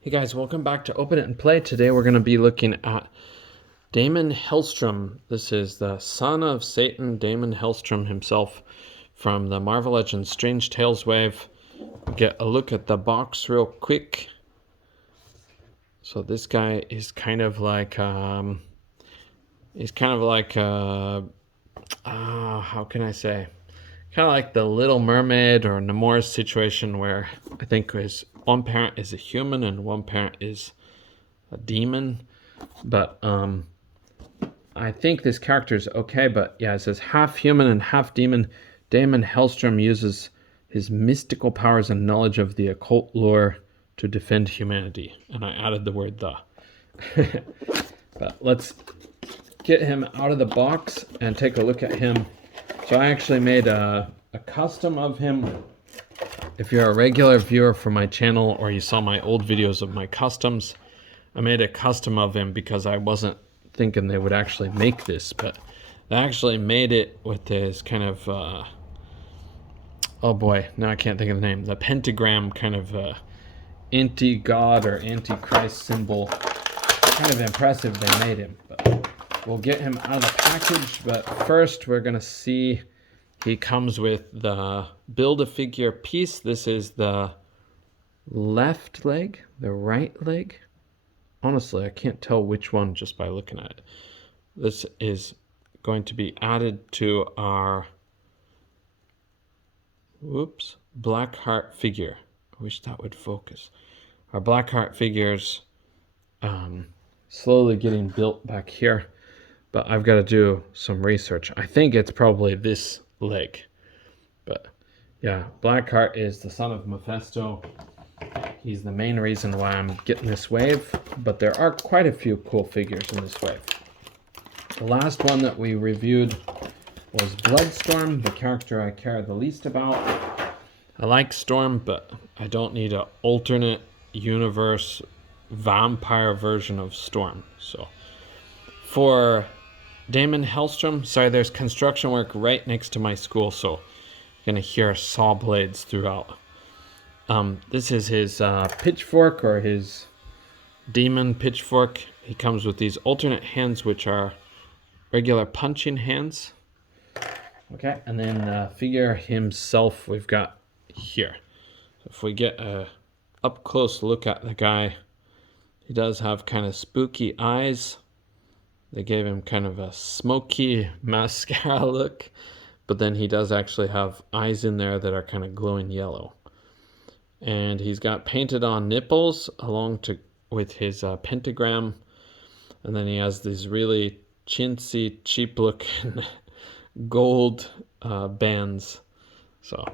Hey guys, welcome back to Open It and Play. Today we're going to be looking at Damon Hellstrom. This is the son of Satan, Damon Hellstrom himself, from the Marvel Legends Strange Tales wave. Get a look at the box real quick. So this guy is kind of like, how can I say? Kind of like the Little Mermaid or Nemours situation, where I think his one parent is a human and one parent is a demon. But I think this character is okay. But yeah, it says half human and half demon. Damon Hellstrom uses his mystical powers and knowledge of the occult lore to defend humanity. And I added the word "the." But let's get him out of the box and take a look at him. So I actually made a custom of him. If you're a regular viewer for my channel or you saw my old videos of my customs, I made a custom of him because I wasn't thinking they would actually make this, but they actually made it with this kind of, oh boy, now I can't think of the name, the pentagram kind of anti-God or anti-Christ symbol. Kind of impressive they made him, but we'll get him out of the package. But first we're going to see he comes with the Build-A-Figure piece. This is the left leg, the right leg. Honestly, I can't tell which one just by looking at it. This is going to be added to our, Blackheart figure. I wish that would focus. Our Blackheart figures slowly getting built back here, but I've got to do some research. I think it's probably this leg, but yeah, Blackheart is the son of Mephisto. He's the main reason why I'm getting this wave, but there are quite a few cool figures in this wave. The last one that we reviewed was Bloodstorm, the character I care the least about. I like Storm, but I don't need an alternate universe vampire version of Storm. So for Damon Hellstrom, sorry, there's construction work right next to my school, so you're gonna hear saw blades throughout. This is his pitchfork, or his demon pitchfork. He comes with these alternate hands, which are regular punching hands. Okay, and then the figure himself we've got here. So if we get a up close look at the guy, he does have kind of spooky eyes. They gave him kind of a smoky mascara look, but then he does actually have eyes in there that are kind of glowing yellow. And he's got painted on nipples along with his pentagram. And then he has these really chintzy, cheap looking gold bands. So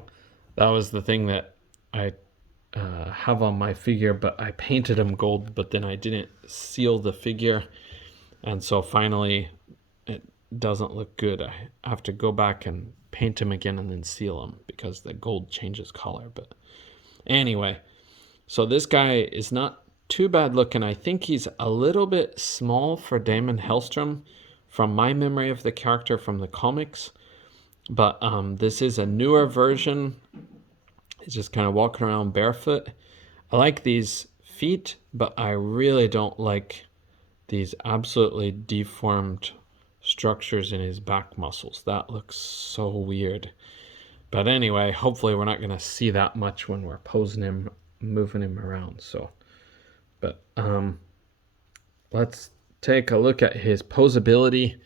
that was the thing that I have on my figure, but I painted him gold, but then I didn't seal the figure. And so finally it doesn't look good. I have to go back and paint him again and then seal him because the gold changes color. But anyway, so this guy is not too bad looking. I think he's a little bit small for Damon Hellstrom from my memory of the character from the comics. But this is a newer version. He's just kind of walking around barefoot. I like these feet, but I really don't like these absolutely deformed structures in his back muscles. That looks so weird. But anyway, hopefully we're not going to see that much when we're posing him, moving him around. So, but let's take a look at his posability.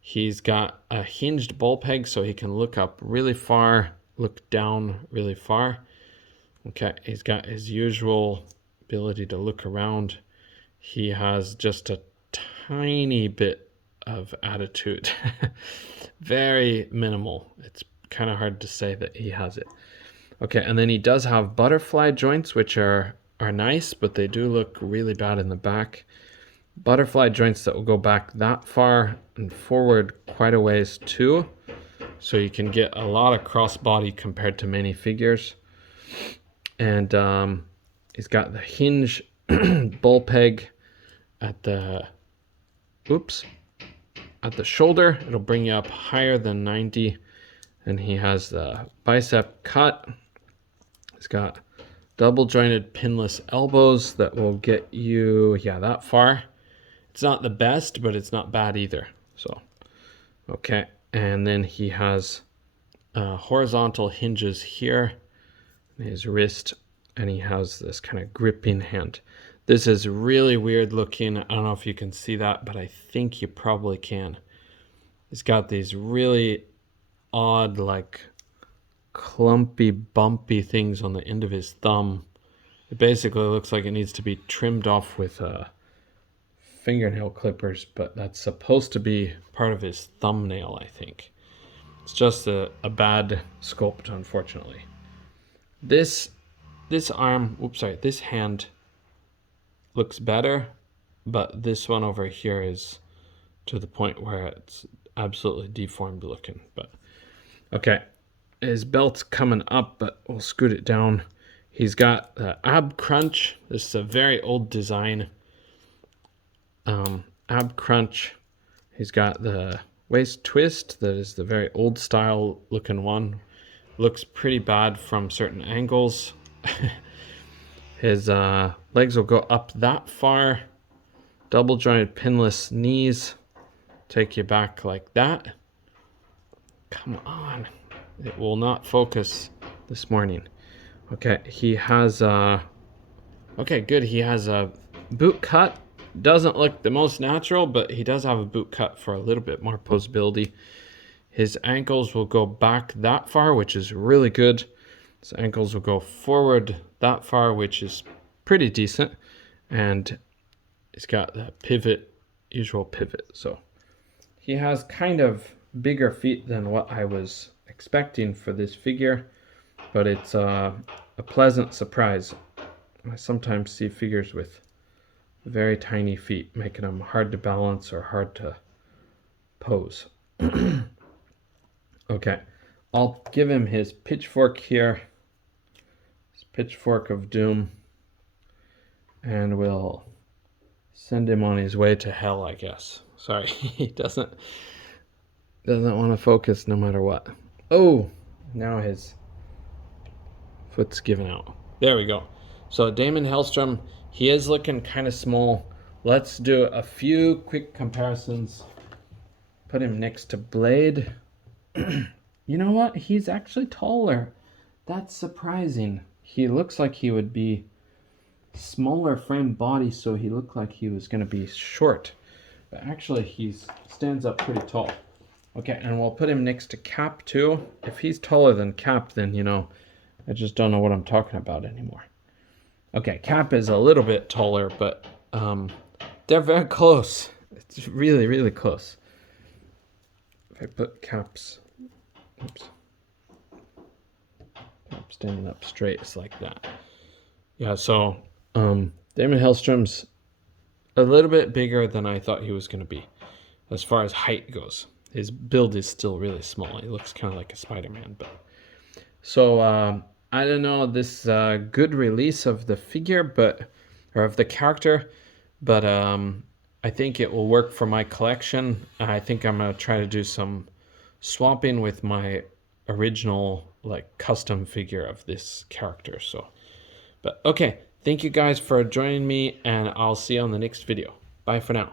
He's got a hinged ball peg, so he can look up really far, look down really far. Okay, he's got his usual ability to look around. He has just a tiny bit of attitude. Very minimal. It's kind of hard to say that he has it. Okay, and then he does have butterfly joints, which are nice, but they do look really bad in the back. Butterfly joints that will go back that far and forward quite a ways too. So you can get a lot of crossbody compared to many figures. And he's got the hinge ball peg at the shoulder. It'll bring you up higher than 90. And he has the bicep cut. He's got double jointed pinless elbows that will get you, yeah, that far. It's not the best, but it's not bad either. So, okay. And then he has horizontal hinges here in his wrist, and he has this kind of gripping hand. This is really weird looking. I don't know if you can see that, but I think you probably can. He's got these really odd, like clumpy, bumpy things on the end of his thumb. It basically looks like it needs to be trimmed off with fingernail clippers, but that's supposed to be part of his thumbnail, I think. It's just a bad sculpt, unfortunately. This arm, oops, sorry, this hand looks better, but this one over here is to the point where it's absolutely deformed looking. But okay, his belt's coming up, but we'll scoot it down. He's got the ab crunch. This is a very old design. Ab crunch. He's got the waist twist. That is the very old style looking one. Looks pretty bad from certain angles. His legs will go up that far. Double jointed pinless knees. Take you back like that. Come on. It will not focus this morning. Okay, he has okay, good. He has a boot cut. Doesn't look the most natural, but he does have a boot cut for a little bit more posability. His ankles will go back that far, which is really good. His ankles will go forward that far, which is pretty decent. And he's got the pivot, usual pivot. So he has kind of bigger feet than what I was expecting for this figure, but it's a pleasant surprise. I sometimes see figures with very tiny feet, making them hard to balance or hard to pose. Okay, I'll give him his pitchfork here, his pitchfork of doom, and we'll send him on his way to hell, I guess. Sorry, he doesn't want to focus no matter what. Oh, now his foot's given out. There we go. So Damon Hellstrom, he is looking kind of small. Let's do a few quick comparisons. Put him next to Blade. You know what? He's actually taller. That's surprising. He looks like he would be smaller frame body, so he looked like he was going to be short. But actually, he stands up pretty tall. Okay, and we'll put him next to Cap too. If he's taller than Cap, then, you know, I just don't know what I'm talking about anymore. Okay, Cap is a little bit taller, but they're very close. It's really, really close. If I put Cap's, oops, Cap standing up straight, it's like that. Yeah, so Damon Hellstrom's a little bit bigger than I thought he was going to be as far as height goes. His build is still really small. He looks kind of like a Spider-Man, but so I don't know, this good release of the figure, or of the character, but I think it will work for my collection. I think I'm gonna try to do some swapping with my original like custom figure of this character. So, but okay, thank you guys for joining me, and I'll see you on the next video. Bye for now.